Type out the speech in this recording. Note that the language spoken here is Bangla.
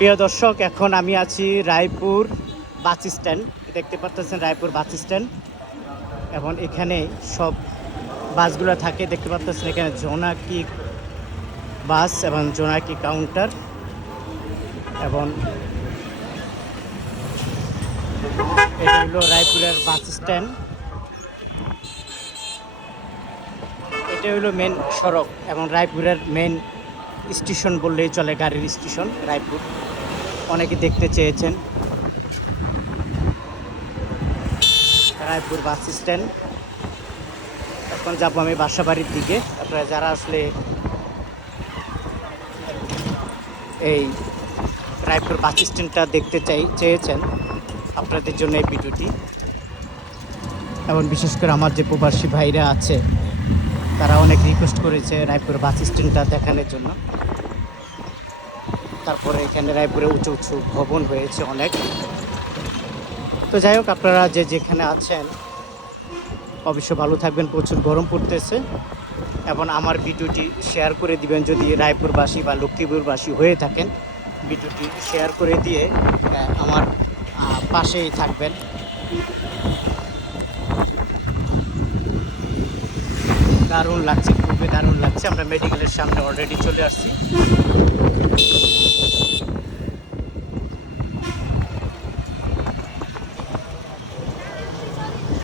প্রিয় দর্শক, এখন আমি আছি রায়পুর বাস স্ট্যান্ড। দেখতে পাচ্ছেন রায়পুর বাস স্ট্যান্ড। এবং এখানে সব বাসগুলো থাকে, দেখতে পাচ্ছেন এখানে জোনাকি বাস এবং জোনাকি কাউন্টার। এবং এটা হলো রায়পুরের বাস স্ট্যান্ড। এটা হলো মেন সড়ক এবং রায়পুরের মেন স্টেশন বললেই চলে, গাড়ির স্টেশন রায়পুর। অনেকে দেখতে চেয়েছেন রায়পুর বাস স্ট্যান্ড। এখন যাবো আমি বাসাবাড়ির দিকে। আপনারা যারা আসলে এই রায়পুর বাস স্ট্যান্ডটা দেখতে চেয়েছেন, আপনাদের জন্য এই ভিডিওটি। এবং বিশেষ করে আমার যে প্রবাসী ভাইরা আছে, তারা অনেক রিকোয়েস্ট করেছে রায়পুর বাস স্ট্যান্ডটা দেখানোর জন্য। তারপরে এখানে রায়পুরে উঁচু উঁচু ভবন হয়েছে অনেক। তো যাই হোক, আপনারা যে যেখানে আছেন অবশ্য ভালো থাকবেন। প্রচুর গরম পড়তেছে। এবং আমার ভিডিওটি শেয়ার করে দিবেন যদি রায়পুরবাসী বা লক্ষ্মীপুরবাসী হয়ে থাকেন। ভিডিওটি শেয়ার করে দিয়ে আমার পাশেই থাকবেন। দারুণ লাগছে, খুবই দারুণ লাগছে। আমরা মেডিকেলের সামনে অলরেডি চলে আসছি।